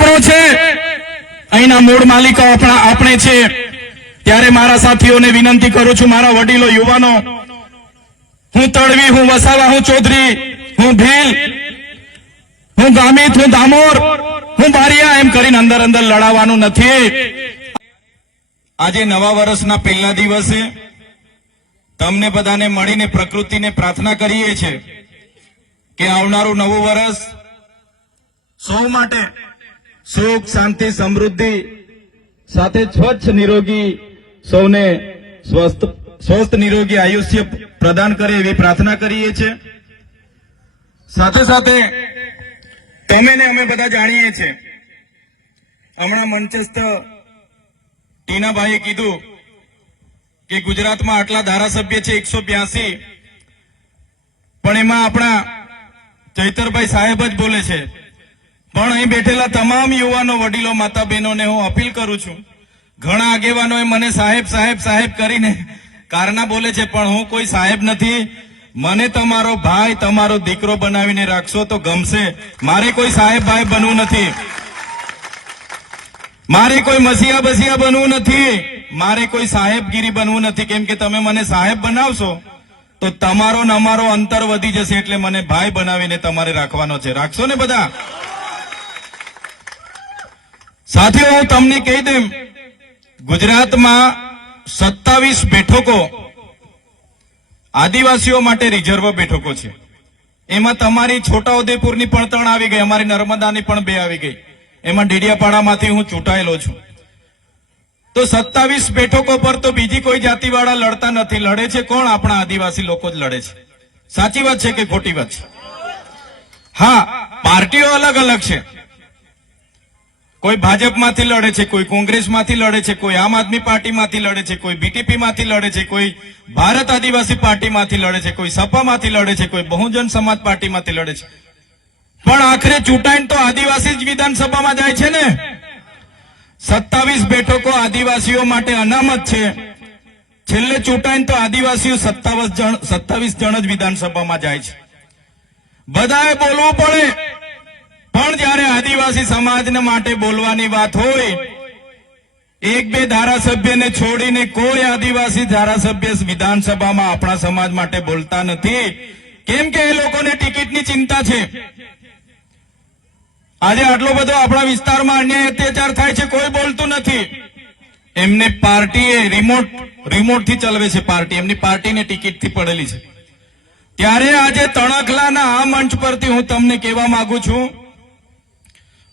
આપણો છે અહીંના મૂળ માલિકો આપણા આપણે છે ત્યારે મારા સાથીઓને વિનંતી કરું છું મારા વડીલો યુવાનો હું તળવી હું વસાવા હું ચૌધરી હું ભીલ હું ગામિત હું દામોર હું બારિયા એમ કરીને અંદર અંદર લડાવવાનું નથી આજે નવા વર્ષના પહેલા દિવસે તમને બધાને મળીને પ્રકૃતિને પ્રાર્થના કરીએ છીએ કે આવનારું નવું વર્ષ સૌ માટે સુખ શાંતિ સમૃદ્ધિ સાથે સ્વચ્છ નિરોગી સૌને સ્વસ્થ સ્વસ્થ નિરોગી આયુષ્ય પ્રદાન કરે એવી પ્રાર્થના કરીએ છીએ સાથે સાથે તમે ને અમે બધા જાણીએ છીએ હમણાં મંચસ્થ ટીનાભાઈએ કીધું કે ગુજરાતમાં આટલા ધારાસભ્ય છે એકસો બ્યાસી પણ એમાં આપણા ચૈતરભાઈ સાહેબ જ બોલે છે પણ અહીં બેઠેલા તમામ યુવાનો વડીલો માતા બહેનોને હું અપીલ કરું છું ઘણા આગેવાનોએ મને સાહેબ સાહેબ સાહેબ કરીને કારના બોલે છે પણ હું કોઈ સાહેબ નથી મને તમારો ભાઈ તમારો દીકરો બનાવીને રાખશો તો ગમશે મારે કોઈ સાહેબ ભાઈ બનવું નથી મારે કોઈ મસીયા બસિયા બનવું નથી મારે કોઈ સાહેબગીરી બનવું નથી કેમ કે તમે મને સાહેબ બનાવશો તો તમારો ને અમારો અંતર વધી જશે એટલે મને ભાઈ બનાવીને તમારે રાખવાનો છે રાખશો ને બધા સાથે હું તમને કહી દઉં ગુજરાતમાં સત્તાવીસ બેઠકો આદિવાસીઓ માટે રિઝર્વ બેઠકો છે એમાં તમારી છોટાઉદેપુરની પણ ત્રણ આવી ગઈ અમારી નર્મદાની પણ બે આવી ગઈ એમાં ડેડિયાપાડામાંથી હું ચૂંટાયેલો છું તો સત્તાવીસ બેઠકો પર તો બીજી કોઈ જાતિવાળા લડતા નથી લડે છે કોણ આપણા આદિવાસી લોકો જ લડે છે સાચી વાત છે કે ખોટી વાત છે હા પાર્ટીઓ અલગ અલગ છે કોઈ ભાજપમાંથી લડે છે કોઈ કોંગ્રેસમાંથી લડે છે કોઈ આમ આદમી પાર્ટીમાંથી લડે છે કોઈ બીટીપીમાંથી લડે છે કોઈ ભારત આદિવાસી પાર્ટીમાંથી લડે છે કોઈ સપામાંથી લડે છે કોઈ બહુજન સમાજ પાર્ટીમાંથી લડે છે પણ આખરે ચૂંટાઈને તો આદિવાસી જ વિધાનસભામાં જાય છે ને સત્તાવીસ બેઠકો આદિવાસીઓ માટે અનામત છે છેલ્લે ચૂંટાઈને તો આદિવાસીઓ સત્તાવીસ સત્તાવીસ જણ જ વિધાનસભામાં જાય છે બધાએ બોલવું પડે પણ જ્યારે આદિવાસી સમાજને માટે બોલવાની વાત હોય એક બે ધારાસભ્યને છોડીને કોઈ આદિવાસી ધારાસભ્ય વિધાનસભામાં આપણા સમાજ માટે બોલતા નથી કેમ કે એ લોકોને ટિકિટની ચિંતા છે આજે આટલો બધો આપણા વિસ્તારમાં અન્યાય અત્યાચાર થાય છે કોઈ બોલતું નથી એમને પાર્ટીએ રિમોટ રિમોટ થી ચલાવે છે પાર્ટી એમની પાર્ટીને થી પડેલી છે ત્યારે આજે તણખલાના આ મંચ પરથી હું તમને કહેવા માંગુ છું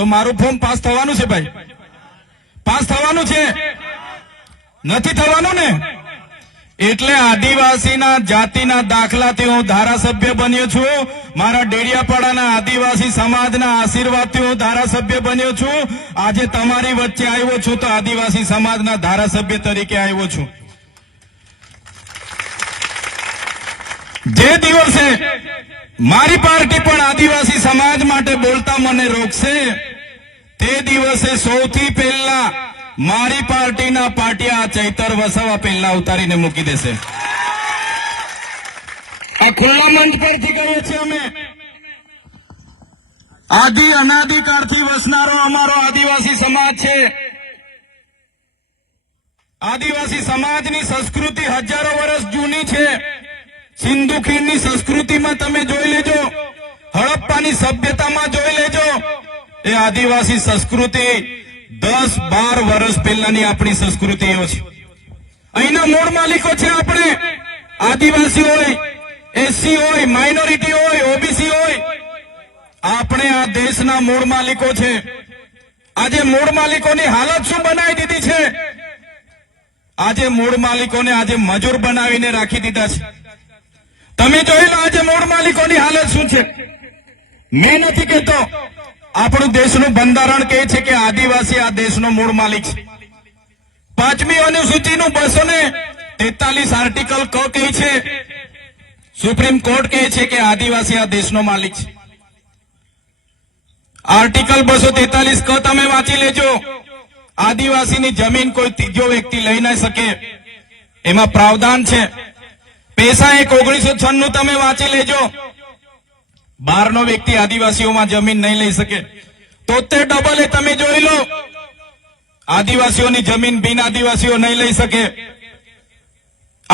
તો મારું ફોર્મ પાસ થવાનું છે ભાઈ પાસ થવાનું છે નથી થવાનું ને એટલે આદિવાસીના જાતિના દાખલાથી હું ધારાસભ્ય બન્યો છું મારા ડેડિયાપાડાના આદિવાસી સમાજના આશીર્વાદથી હું ધારાસભ્ય બન્યો છું આજે તમારી વચ્ચે આવ્યો છું તો આદિવાસી સમાજના ધારાસભ્ય તરીકે આવ્યો છું જે દિવસે મારી પાર્ટી પણ આદિવાસી સમાજ માટે બોલતા મને રોકશે તે દિવસે સૌથી પહેલા મારી પાર્ટીના પાટિયા ચૈતર વસાવા પહેલા ઉતારીને મૂકી દેશે આ ખુલ્લા મંચ પરથી કરીએ છીએ અમે આદિ અનાદિકાળથી વસનારો અમારો આદિવાસી સમાજ છે આદિવાસી સમાજની સંસ્કૃતિ હજારો વર્ષ જૂની છે સિંધુ ખીણની સંસ્કૃતિમાં તમે જોઈ લેજો હડપ્પાની સભ્યતામાં જોઈ લેજો એ આદિવાસી સંસ્કૃતિ દસ બાર વર્ષ પહેલાની આપણી સંસ્કૃતિઓ છે અહીંના મૂળ માલિકો છે આપણે આદિવાસી હોય એસસી હોય માઇનોરિટી હોય ઓબીસી હોય આપણે આ દેશના મૂળ માલિકો છે આજે મૂળ માલિકોની હાલત શું બનાવી દીધી છે આજે મૂળ માલિકોને આજે મજૂર બનાવીને રાખી દીધા છે તમે જોઈ લો આજે મૂળ માલિકોની હાલત શું છે મેં નથી કહેતો આપણું દેશનું બંધારણ કહે છે કે આદિવાસી આ દેશનો મૂળ માલિક છે પાંચમી અનુસૂચિનું બસો ને તેતાલીસ આર્ટિકલ ક કહે છે સુપ્રીમ કોર્ટ કહે છે કે આદિવાસી આ દેશનો માલિક છે આર્ટિકલ બસો તેતાલીસ ક તમે વાંચી લેજો આદિવાસીની જમીન કોઈ ત્રીજો વ્યક્તિ લઈ ના શકે એમાં પ્રાવધાન છે પેશા એક ઓગણીસો છન્નું તમે વાંચી લેજો બહારનો વ્યક્તિ આદિવાસીઓમાં જમીન નહીં લઈ શકે તોતેર ડબલ એ તમે જોઈ લો આદિવાસીઓની જમીન બિન આદિવાસીઓ નહીં લઈ શકે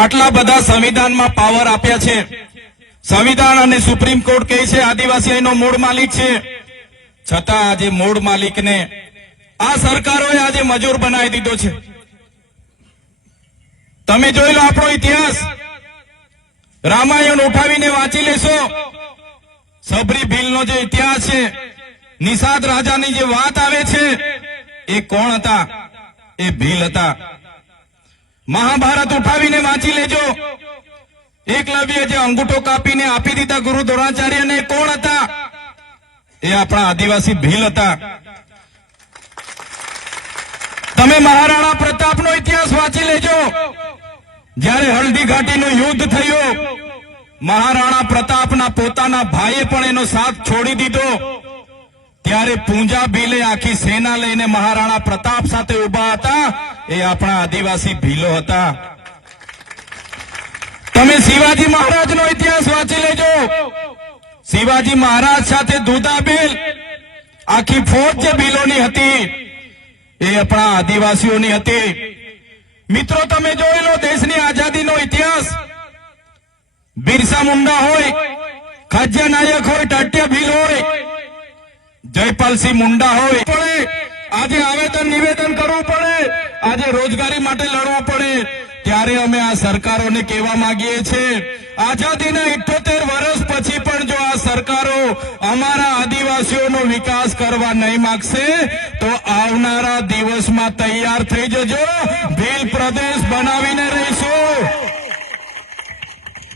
આટલા બધા સંવિધાનમાં પાવર આપ્યા છે સંવિધાન અને સુપ્રીમ કોર્ટ કહે છે આદિવાસીનો મૂળ માલિક છે છતાં આજે મૂળ માલિકને આ સરકારોએ આજે મજૂર બનાવી દીધો છે તમે જોઈ લો આપણો ઇતિહાસ રામાયણ ઉઠાવીને વાંચી લેશો સબરી ભીલ નો જે ઇતિહાસ છે નિષાદ રાજાની જે વાત આવે છે એ કોણ હતા એ ભીલ હતા મહાભારત ઉઠાવીને વાંચી લેજો એકલવ્ય જે અંગૂઠો કાપીને આપી દીધા ગુરુ દ્રોણાચાર્યને કોણ હતા એ આપણા આદિવાસી ભીલ હતા તમે મહારાણા પ્રતાપનો ઇતિહાસ વાંચી લેજો જ્યારે હલ્દી યુદ્ધ થયું મહારાણા પ્રતાપના પોતાના ભાઈએ પણ એનો સાથ છોડી દીધો ત્યારે પૂંજા ભીલે આખી સેના લઈને મહારાણા પ્રતાપ સાથે ઉભા હતા એ આપણા આદિવાસી ભીલો હતા તમે શિવાજી મહારાજનો ઇતિહાસ વાંચી લેજો શિવાજી મહારાજ સાથે દૂધાબેલ આખી ફોજ જે ભીલોની હતી એ આપણા આદિવાસીઓની હતી મિત્રો તમે જોઈ દેશની આઝાદીનો ઇતિહાસ બિરસા મુંડા હોય ખાજ્ય નાયક હોય ટાટ્યા ભીલ હોય જયપાલસિંહ મુંડા હોય પડે આજે આવેદન નિવેદન કરવું પડે આજે રોજગારી માટે લડવું પડે ત્યારે અમે આ સરકારોને કહેવા માંગીએ છીએ આઝાદીના ઇઠોતેર આદિવાસીઓનો વિકાસ કરવા નહીં માગશે તો આવનારા દિવસમાં તૈયાર થઈ જજો ભીલ પ્રદેશ બનાવીને રહીશું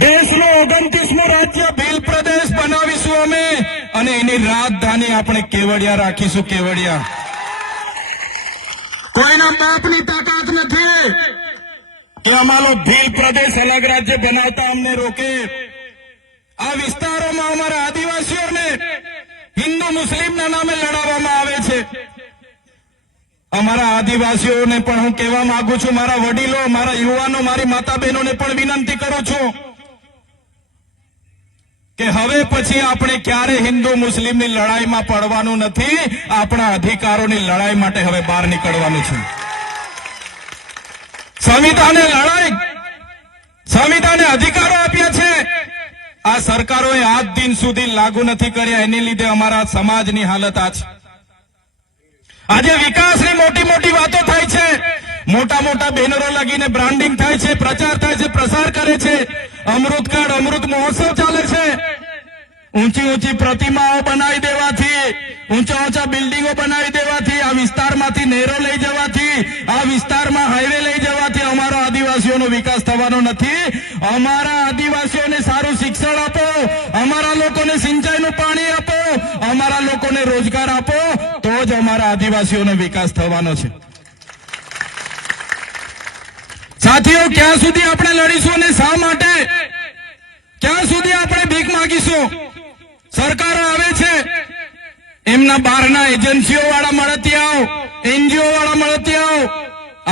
દેશનું ઓગણત્રીસમું રાજ્ય ભીલ પ્રદેશ બનાવીશું અમે અને એની રાજધાની આપણે કેવડિયા રાખીશું કેવડિયા કોઈના બાપની તાકાત નથી કે અમારો ભીલ પ્રદેશ અલગ રાજ્ય બનાવતા અમને રોકે આ વિસ્તારોમાં અમારા મુસ્લિમના નામે લડાવવામાં આવે છે અમારા આદિવાસીઓને પણ હું કહેવા માંગુ છું મારા વડીલો મારા યુવાનો મારી માતા બહેનોને પણ વિનંતી કરું છું કે હવે પછી આપણે ક્યારે હિન્દુ મુસ્લિમની લડાઈમાં પડવાનું નથી આપણા અધિકારોની લડાઈ માટે હવે બહાર નીકળવાનું છે સંવિધાને લડાઈ સંવિધાને અધિકારો આપ્યા છે આ સરકારોએ આજ દિન સુધી લાગુ નથી કર્યા એને લીધે અમારા સમાજની હાલત આ છે આજે વિકાસની મોટી મોટી વાતો થાય છે મોટા મોટા બેનરો લગીને બ્રાન્ડિંગ થાય છે પ્રચાર થાય છે પ્રસાર કરે છે અમૃત કાર્ડ અમૃત મહોત્સવ ચાલે છે ઊંચી ઊંચી પ્રતિમાઓ બનાવી દેવાથી ઊંચા ઊંચા બિલ્ડિંગો બનાવી દેવાથી આ વિસ્તારમાંથી નહેરો લઈ જવાથી આ વિસ્તારમાં હાઈવે લઈ જવાથી અમારો આદિવાસીઓનો વિકાસ થવાનો નથી અમારા આદિવાસીઓને સારું શિક્ષણ આપો અમારા લોકોને સિંચાઈનું પાણી આપો અમારા લોકોને રોજગાર આપો તો જ અમારા આદિવાસીઓનો વિકાસ થવાનો છે સાથીઓ ક્યાં સુધી આપણે લડીશું અને શા માટે ક્યાં સુધી આપણે ભીખ માગીશું સરકાર આવે છે એમના બહારના એજન્સીઓ વાળા મળતી આવો એનજીઓ વાળા મળતી આવો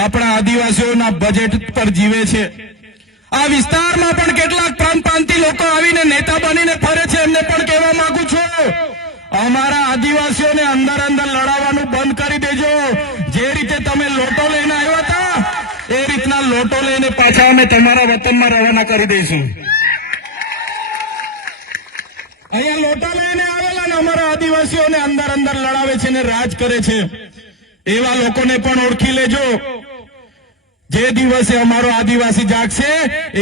આપણા આદિવાસીઓના બજેટ પર જીવે છે આ વિસ્તારમાં પણ કેટલાક પ્રાંતપ્રાંતિ લોકો આવીને નેતા બનીને ફરે છે એમને પણ કહેવા માંગુ છું અમારા આદિવાસીઓને અંદર અંદર લડાવવાનું બંધ કરી દેજો જે રીતે તમે લોટો લઈને આવ્યા હતા એ રીતના લોટો લઈને પાછા અમે તમારા વતનમાં રવાના કરી દઈશું અહીંયા લોટા લઈને આવેલા ને અમારા આદિવાસીઓને અંદર અંદર લડાવે છે ને રાજ કરે છે એવા લોકોને પણ ઓળખી લેજો જે દિવસે અમારો આદિવાસી જાગશે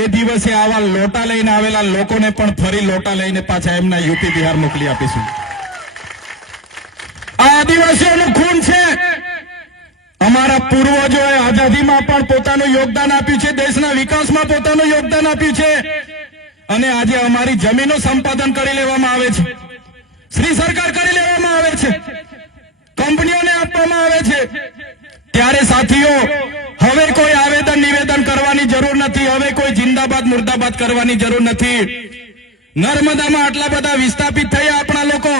એ દિવસે આવા લોટા લઈને આવેલા લોકોને પણ ફરી લોટા લઈને પાછા એમના યુપી બિહાર મોકલી આપીશું આ આદિવાસીઓનું ખૂન છે અમારા પૂર્વજોએ આઝાદીમાં પણ પોતાનું યોગદાન આપ્યું છે દેશના વિકાસમાં પોતાનું યોગદાન આપ્યું છે અને આજે અમારી જમીનનું સંપાદન કરી લેવામાં આવે છે શ્રી સરકાર કરી લેવામાં આવે છે કંપનીઓને આપવામાં આવે છે ત્યારે સાથીઓ હવે કોઈ આવેદન નિવેદન કરવાની જરૂર નથી હવે કોઈ જિંદાબાદ મુર્દાબાદ કરવાની જરૂર નથી નર્મદામાં આટલા બધા વિસ્થાપિત થયા આપણા લોકો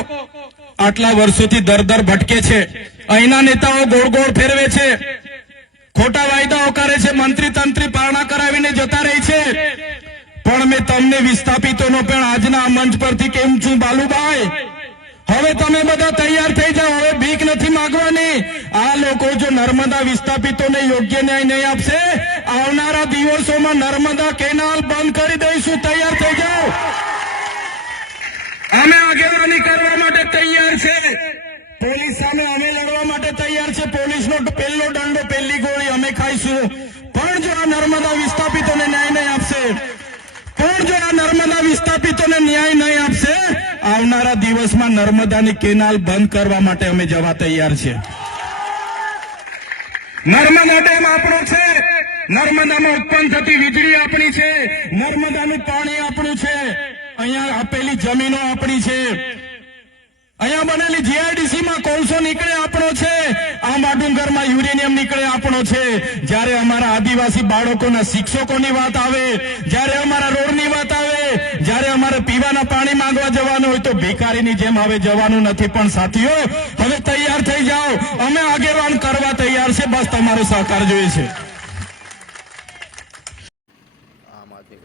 આટલા વર્ષોથી દર દર ભટકે છે અહીંના નેતાઓ ગોળ ગોળ ફેરવે છે ખોટા વાયદાઓ કરે છે મંત્રી તંત્રી પારણા કરાવીને જતા રહી છે પણ મેં તમને વિસ્થાપિતોનો પણ આજના મંચ પરથી કેમ છું બાલુભાઈ હવે તમે બધા તૈયાર થઈ જાઓ હવે ભીખ નથી માંગવાની આ લોકો જો નર્મદા વિસ્થાપિતોને યોગ્ય ન્યાય નહીં આપશે આવનારા દિવસોમાં નર્મદા કેનાલ બંધ કરી દઈશું તૈયાર થઈ જાઓ અમે આગેવાની કરવા માટે તૈયાર છે પોલીસ સામે અમે લડવા માટે તૈયાર છે પોલીસ નો પહેલો દંડો પહેલી ગોળી અમે ખાઈશું પણ જો આ નર્મદા વિસ્થાપિતોને ન્યાય નહીં આપશે આવનારા દિવસમાં નર્મદાની કેનાલ બંધ કરવા માટે અમે જવા તૈયાર છીએ નર્મદા ડેમ આપણો છે નર્મદામાં ઉત્પન્ન થતી વીજળી આપણી છે નર્મદાનું પાણી આપણું છે અહીંયા આપેલી જમીનો આપણી છે અહીંયા બનેલી જીઆઈડીસી માં કોલસો નીકળે આપણો છે આ માં યુરેનિયમ નીકળે આપણો છે જયારે અમારા આદિવાસી બાળકોના શિક્ષકોની વાત આવે જયારે અમારા રોડ ની વાત આવે જ્યારે અમારે પીવાના પાણી માંગવા જવાનું હોય તો ભિખારીની જેમ હવે જવાનું નથી પણ સાથીઓ હવે તૈયાર થઈ જાઓ અમે આગેવાન કરવા તૈયાર છે બસ તમારો સહકાર જોઈએ છે આમ આદમી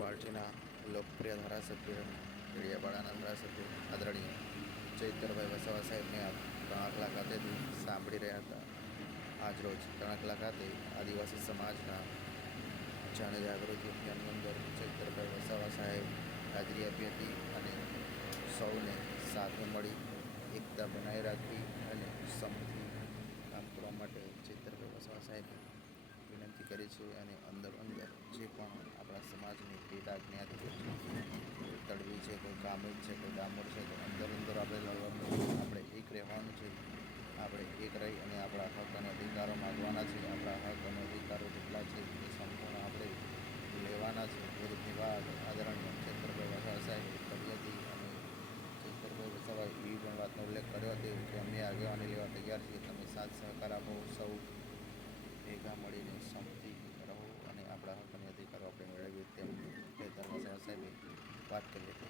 કણકલા ખાતે આદિવાસી સમાજના જનજાગૃતિ અભિયાનની અંદર સૌને સાથે મળી એકતા બનાવી રાખવી અને સમથી કામ કરવા માટે ચિત્ર વસવા સાહેબને વિનંતી કરી છે અને અંદર અંદર જે પણ આપણા સમાજની પેટા જ્ઞાતિ તળવી છે કોઈ કામુર છે કોઈ ડામર છે તો અંદર અંદર આપણે લડવાનું આપણે એક રહેવાનું છે આપણે એક રહી અને આપણા હક અને અધિકારો માગવાના છે આપણા હક અને અધિકારો કેટલા છે એ સંપૂર્ણ આપણે લેવાના છે એ રીતની વાત આદરણીય ક્ષેત્રભાઈ વસાવા સાહેબ ઉલ્લેખ કર્યો હતો કે અમે આગેવાની લેવા તૈયાર છીએ તમે સાથ સહકાર આપો સૌ ભેગા મળીને સમજી રહો અને આપણા હકની અધિકારો આપણે મેળવીએ તેમ ધર્મ સાહેબે વાત કરી